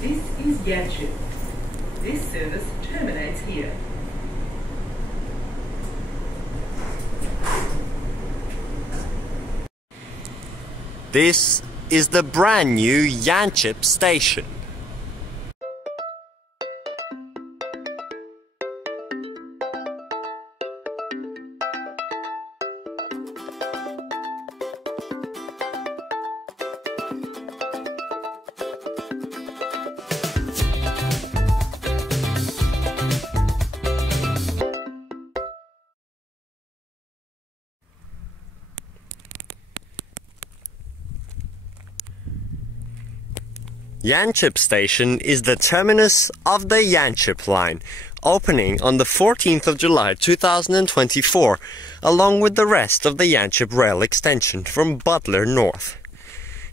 This is Yanchep. This service terminates here. This is the brand new Yanchep Station. Yanchep Station is the terminus of the Yanchep Line, opening on the 14th of July 2024, along with the rest of the Yanchep rail extension from Butler north.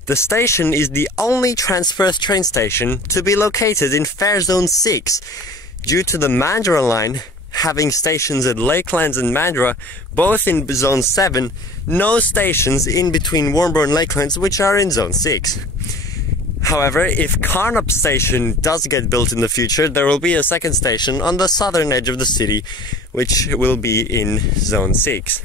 The station is the only Transperth train station to be located in Fare Zone 6, due to the Mandurah line having stations at Lakelands and Mandurah, both in Zone 7, no stations in between Warnbro and Lakelands which are in Zone 6. However, if Carnop Station does get built in the future, there will be a second station on the southern edge of the city, which will be in Zone 6.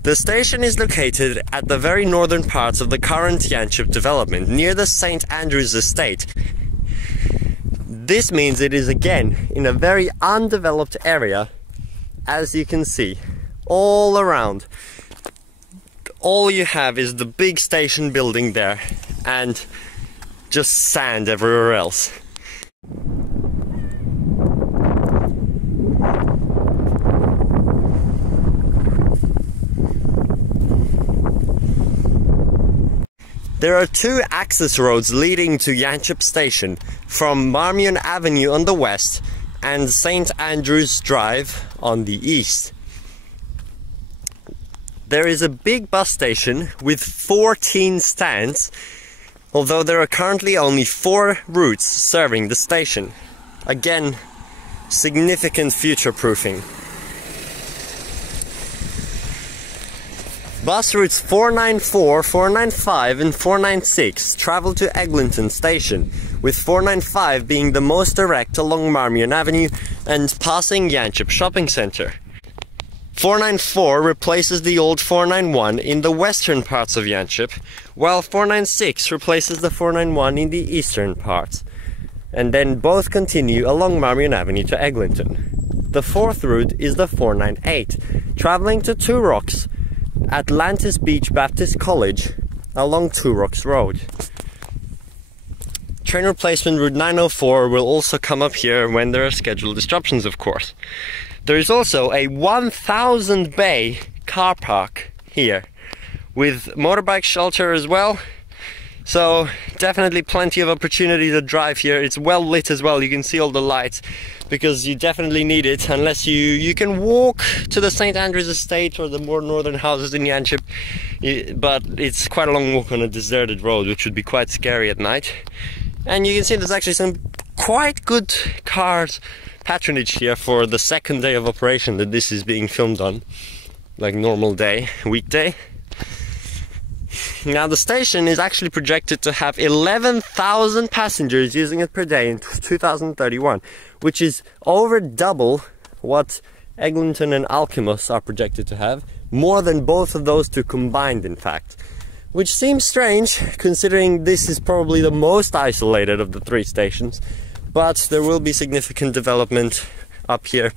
The station is located at the very northern parts of the current Yanchep development, near the St. Andrews estate. This means it is again in a very undeveloped area, as you can see, all around. All you have is the big station building there, and just sand everywhere else. There are two access roads leading to Yanchep Station, from Marmion Avenue on the west and St. Andrews Drive on the east. There is a big bus station with 14 stands, although there are currently only 4 routes serving the station. Again, significant future-proofing. Bus routes 494, 495 and 496 travel to Eglinton Station, with 495 being the most direct along Marmion Avenue and passing Yanchep Shopping Centre. 494 replaces the old 491 in the western parts of Yanchep, while 496 replaces the 491 in the eastern parts, and then both continue along Marmion Avenue to Eglinton. The fourth route is the 498, travelling to Two Rocks, Atlantis Beach Baptist College, along Two Rocks Road. Train replacement route 904 will also come up here when there are scheduled disruptions, of course. There is also a 1,000 bay car park here, with motorbike shelter as well, so definitely plenty of opportunity to drive here. It's well lit as well, you can see all the lights, because you definitely need it, unless you can walk to the St. Andrews estate or the more northern houses in Yanchep, but it's quite a long walk on a deserted road, which would be quite scary at night. And you can see there's actually some quite good cars patronage here for the second day of operation that this is being filmed on, like normal day, weekday. Now the station is actually projected to have 11,000 passengers using it per day in 2031, which is over double what Eglinton and Alkimos are projected to have, more than both of those two combined in fact. Which seems strange, considering this is probably the most isolated of the 3 stations, but there will be significant development up here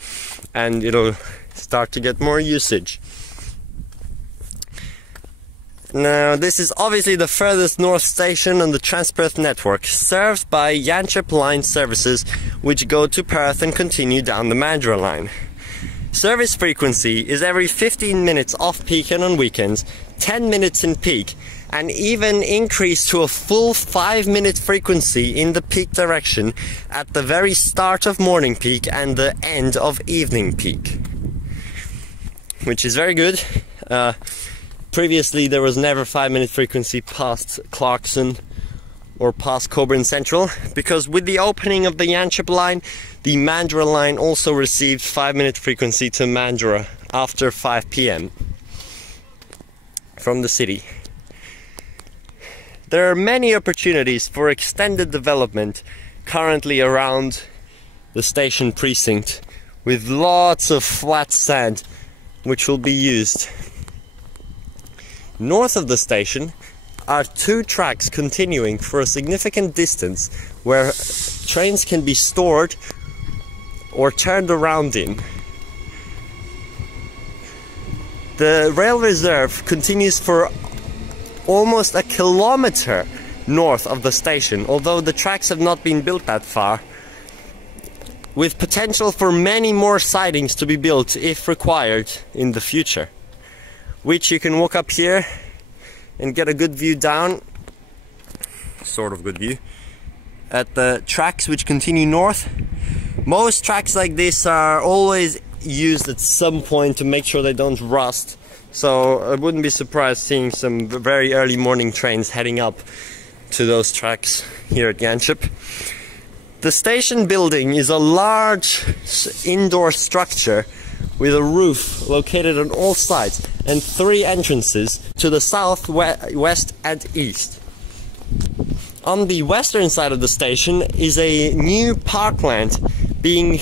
and it'll start to get more usage. Now, this is obviously the furthest north station on the Transperth network, served by Yanchep Line services which go to Perth and continue down the Mandurah line. Service frequency is every 15 minutes off-peak and on weekends, 10 minutes in peak, and even increased to a full 5-minute frequency in the peak direction at the very start of morning peak and the end of evening peak, which is very good. Previously there was never 5-minute frequency past Clarkson or past Coburn Central, because with the opening of the Yanchep line, the Mandurah line also received 5-minute frequency to Mandurah after 5 PM from the city. There are many opportunities for extended development currently around the station precinct, with lots of flat sand which will be used. North of the station are 2 tracks continuing for a significant distance where trains can be stored or turned around in. The rail reserve continues for almost a kilometer north of the station, although the tracks have not been built that far, with potential for many more sidings to be built if required in the future, which you can walk up here and get a good view down, sort of good view, at the tracks which continue north. Most tracks like this are always used at some point to make sure they don't rust, so I wouldn't be surprised seeing some very early morning trains heading up to those tracks here at Yanchep. The station building is a large indoor structure with a roof located on all sides and 3 entrances to the south, west and east. On the western side of the station is a new parkland being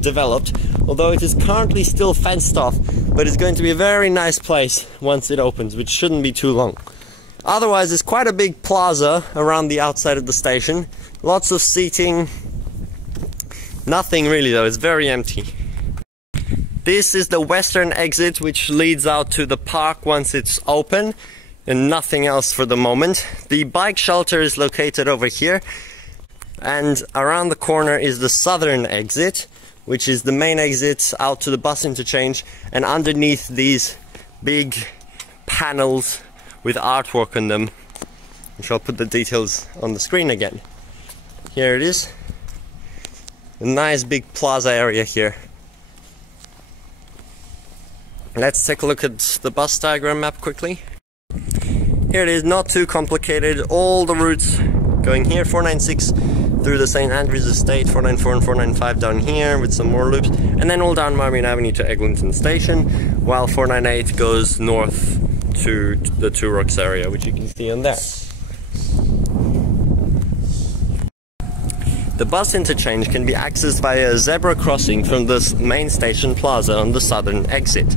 developed, although it is currently still fenced off, but it's going to be a very nice place once it opens, which shouldn't be too long. Otherwise, it's quite a big plaza around the outside of the station. Lots of seating. Nothing really though, it's very empty. This is the western exit which leads out to the park once it's open, and nothing else for the moment. The bike shelter is located over here, and around the corner is the southern exit, which is the main exit out to the bus interchange, and underneath these big panels with artwork on them, which I'll put the details on the screen again. Here it is. A nice big plaza area here. Let's take a look at the bus diagram map quickly. Here it is, not too complicated. All the routes going here, 496 through the St. Andrews Estate, 494 and 495 down here with some more loops, and then all down Marmion Avenue to Eglinton Station, while 498 goes north to the Two Rocks area, which you can see on there. The bus interchange can be accessed via a zebra crossing from the main station plaza on the southern exit.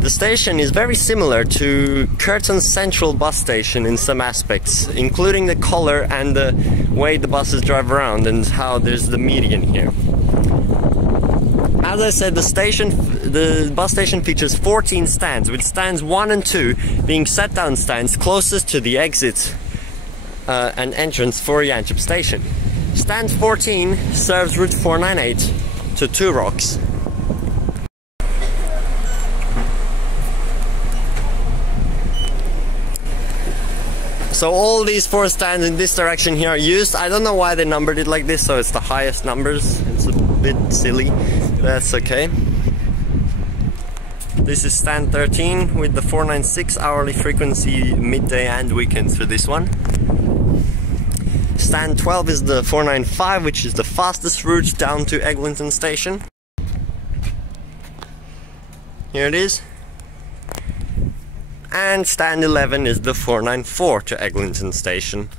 The station is very similar to Curtin Central bus station in some aspects, including the colour and the way the buses drive around and how there's the median here. As I said, the bus station features 14 stands, with stands 1 and 2 being set-down stands closest to the exit and entrance for Yanchep Station. Stand 14 serves route 498 to Two Rocks. So all these 4 stands in this direction here are used. I don't know why they numbered it like this, so it's the highest numbers. It's a bit silly, but that's okay. This is stand 13 with the 496 hourly frequency midday and weekends for this one. Stand 12 is the 495, which is the fastest route down to Eglinton Station. Here it is. And stand 11 is the 494 to Eglinton Station.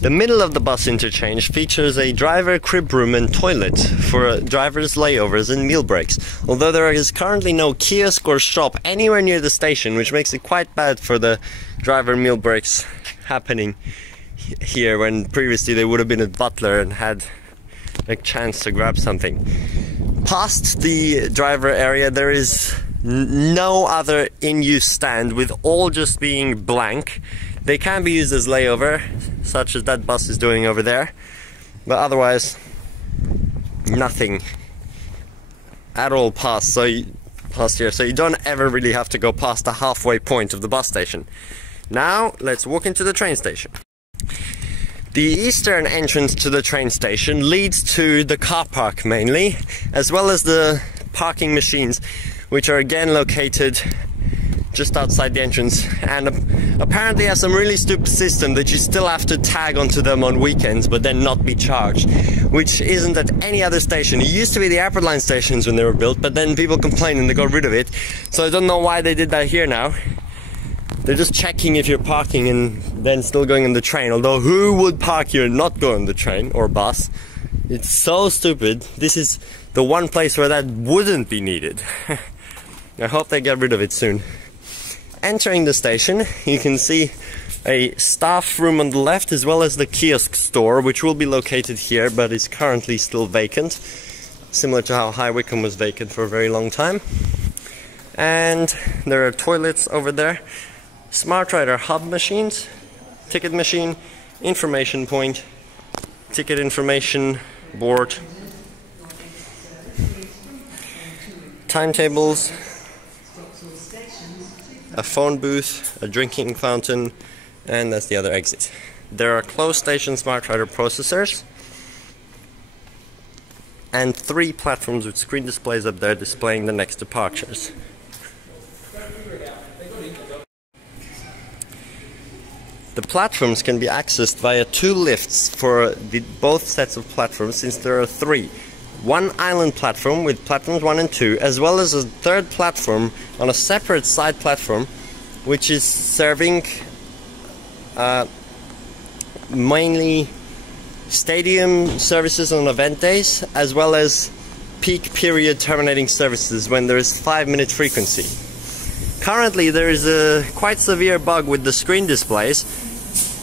The middle of the bus interchange features a driver crib room and toilet for drivers' layovers and meal breaks, although there is currently no kiosk or shop anywhere near the station, which makes it quite bad for the driver meal breaks happening here, when previously they would have been at Butler and had a chance to grab something. Past the driver area there is no other in-use stand, with all just being blank. They can be used as layover, such as that bus is doing over there, but otherwise nothing at all past here, so you don't ever really have to go past the halfway point of the bus station. Now let's walk into the train station. The eastern entrance to the train station leads to the car park mainly, as well as the parking machines, which are again located just outside the entrance, and apparently has some really stupid system that you still have to tag onto them on weekends but then not be charged, which isn't at any other station. It used to be the airport line stations when they were built, but then people complained and they got rid of it, so I don't know why they did that here now. They're just checking if you're parking and then still going on the train, although who would park here and not go on the train or bus? It's so stupid. This is the one place where that wouldn't be needed. I hope they get rid of it soon. Entering the station, you can see a staff room on the left, as well as the kiosk store, which will be located here, but is currently still vacant, similar to how High Wycombe was vacant for a very long time. And there are toilets over there, Smart Rider hub machines, ticket machine, information point, ticket information board, timetables, a phone booth, a drinking fountain, and that's the other exit. There are closed station Smart Rider processors and 3 platforms with screen displays up there displaying the next departures. The platforms can be accessed via 2 lifts for both sets of platforms, since there are 3. One island platform with platforms 1 and 2, as well as a 3rd platform on a separate side platform, which is serving mainly stadium services on event days, as well as peak period terminating services when there is 5-minute frequency. Currently there is a quite severe bug with the screen displays,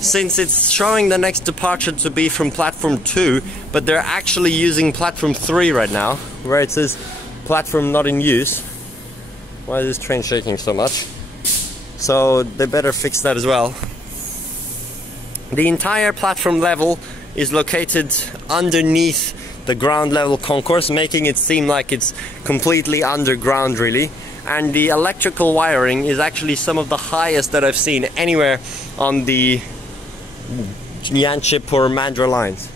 since it's showing the next departure to be from platform 2, but they're actually using platform 3 right now, where it says platform not in use. Why is this train shaking so much? So they better fix that as well. The entire platform level is located underneath the ground level concourse, making it seem like it's completely underground really. And the electrical wiring is actually some of the highest that I've seen anywhere on the Yanchep or Mandra lines.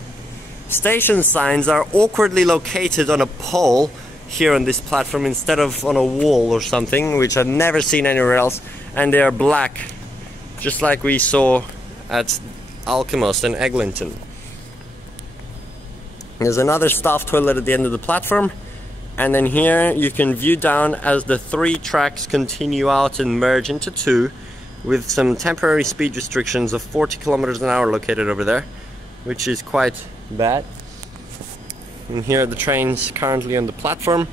Station signs are awkwardly located on a pole here on this platform instead of on a wall or something, which I've never seen anywhere else, and they are black, just like we saw at Alkimos and Eglinton. There's another staff toilet at the end of the platform, and then here you can view down as the 3 tracks continue out and merge into 2, with some temporary speed restrictions of 40 kilometers an hour located over there, which is quite bad. And here are the trains currently on the platform.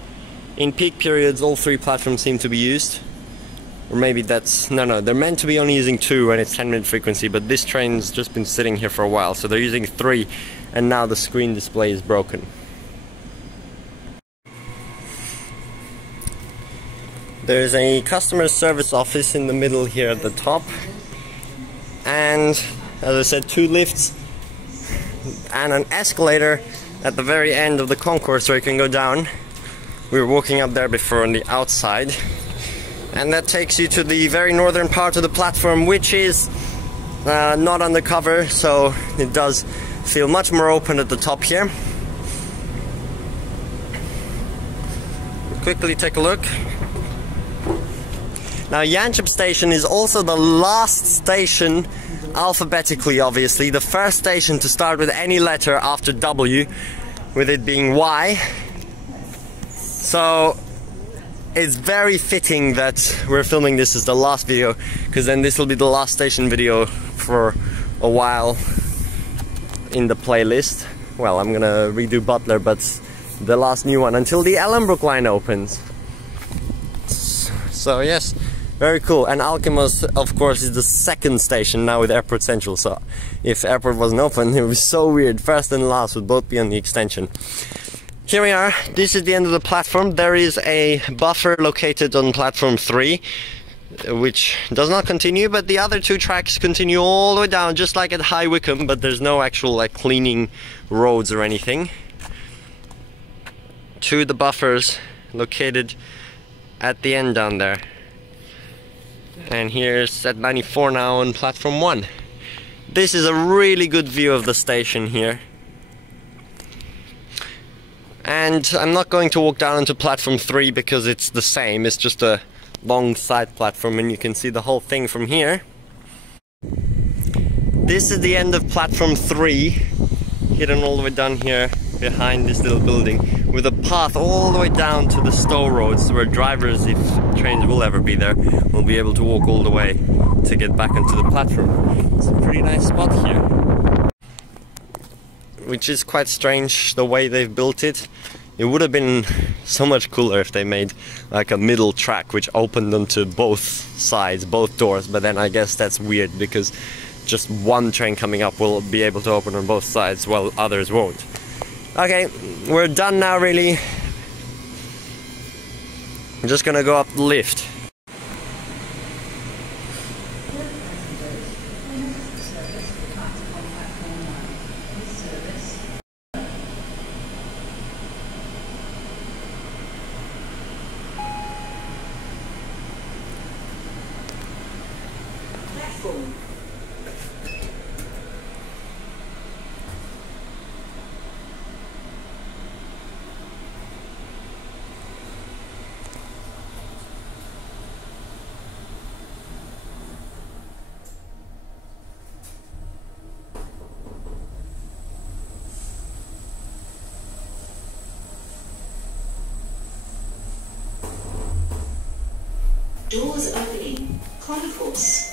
In peak periods all 3 platforms seem to be used, or maybe that's, no, they're meant to be only using 2 when it's 10-minute frequency, but this train's just been sitting here for a while, so they're using 3, and now the screen display is broken. There's a customer service office in the middle here at the top, and as I said, 2 lifts and an escalator at the very end of the concourse where you can go down. We were walking up there before on the outside, and that takes you to the very northern part of the platform, which is not undercover, so it does feel much more open at the top here. Quickly take a look. Now, Yanchep Station is also the last station, alphabetically obviously, the first station to start with any letter after W, with it being Y. So it's very fitting that we're filming this as the last video, because then this will be the last station video for a while in the playlist. Well, I'm gonna redo Butler, but the last new one until the Ellenbrook Line opens. So yes, very cool. And Alkimos, of course, is the 2nd station now with Airport Central, so if Airport wasn't open, it would be so weird. First and last would both be on the extension. Here we are. This is the end of the platform. There is a buffer located on platform 3, which does not continue, but the other 2 tracks continue all the way down, just like at High Wycombe, but there's no actual like cleaning roads or anything. 2 of the buffers located at the end down there. And here's at 94 now on platform 1. This is a really good view of the station here. And I'm not going to walk down into platform 3 because it's the same, it's just a long side platform, and you can see the whole thing from here. This is the end of platform 3, hidden all the way down here behind this little building, with a path all the way down to the Stowe roads, where drivers, if trains will ever be there, will be able to walk all the way to get back onto the platform. It's a pretty nice spot here, which is quite strange the way they've built it. It would have been so much cooler if they made like a middle track which opened them to both sides, both doors, but then I guess that's weird because just one train coming up will be able to open on both sides while others won't. Okay, we're done now really. I'm just gonna go up the lift. Doors opening. Concourse.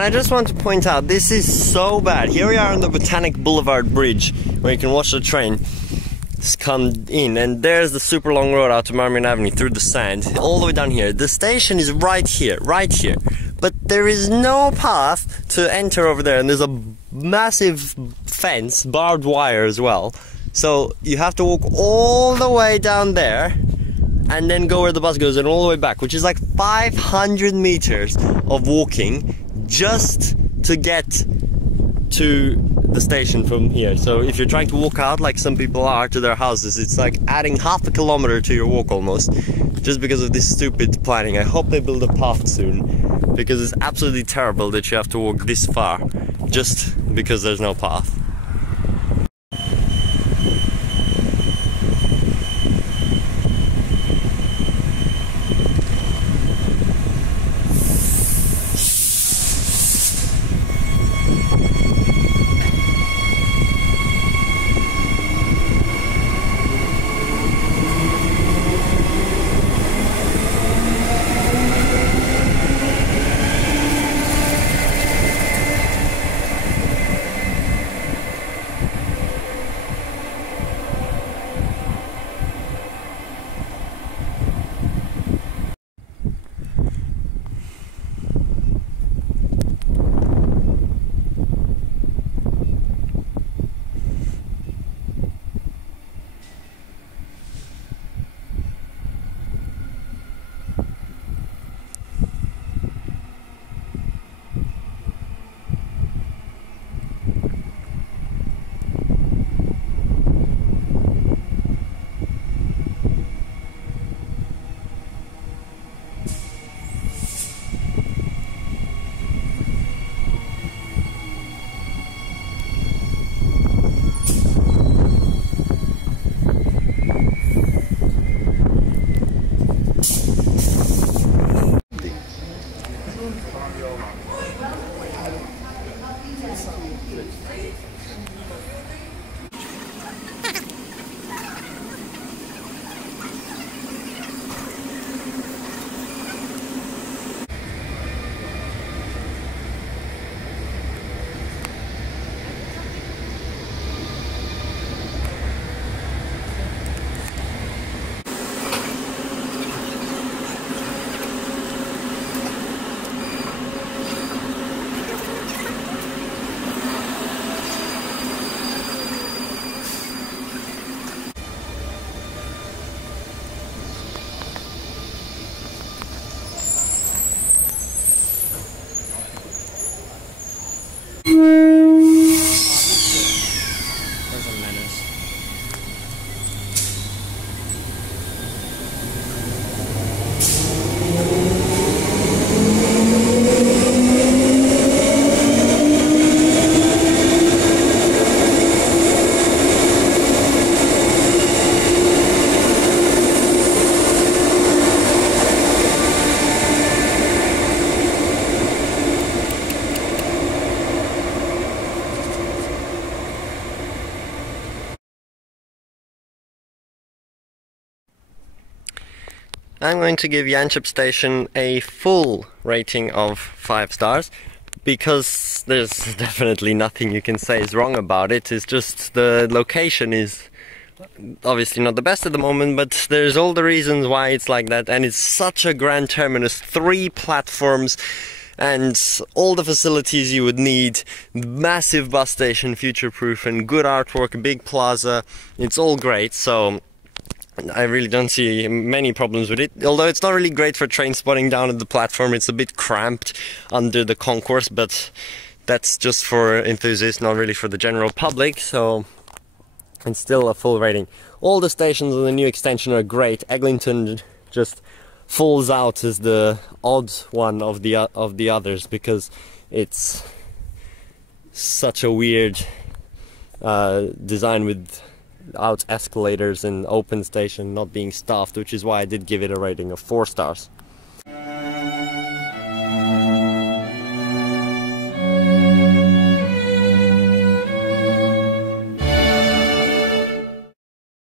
And I just want to point out, this is so bad. Here we are on the Botanic Boulevard Bridge, where you can watch the train come in, and there's the super long road out to Marmion Avenue through the sand, all the way down here. The station is right here, but there is no path to enter over there, and there's a massive fence, barbed wire as well. So you have to walk all the way down there and then go where the bus goes and all the way back, which is like 500 meters of walking just to get to the station from here. So if you're trying to walk out like some people are to their houses, it's like adding half a kilometer to your walk almost, just because of this stupid planning. I hope they build a path soon, because it's absolutely terrible that you have to walk this far just because there's no path. I'm going to give Yanchep Station a full rating of 5 stars, because there's definitely nothing you can say is wrong about it. It's just the location is obviously not the best at the moment, but there's all the reasons why it's like that, and it's such a grand terminus, 3 platforms and all the facilities you would need, massive bus station, future-proof, and good artwork, big plaza. It's all great, so I really don't see many problems with it. Although it's not really great for train spotting down at the platform, it's a bit cramped under the concourse, but that's just for enthusiasts, not really for the general public, so it's still a full rating. All the stations on the new extension are great. Eglinton just falls out as the odd one of the others, because it's such a weird design with out escalators and open station not being staffed, which is why I did give it a rating of 4 stars.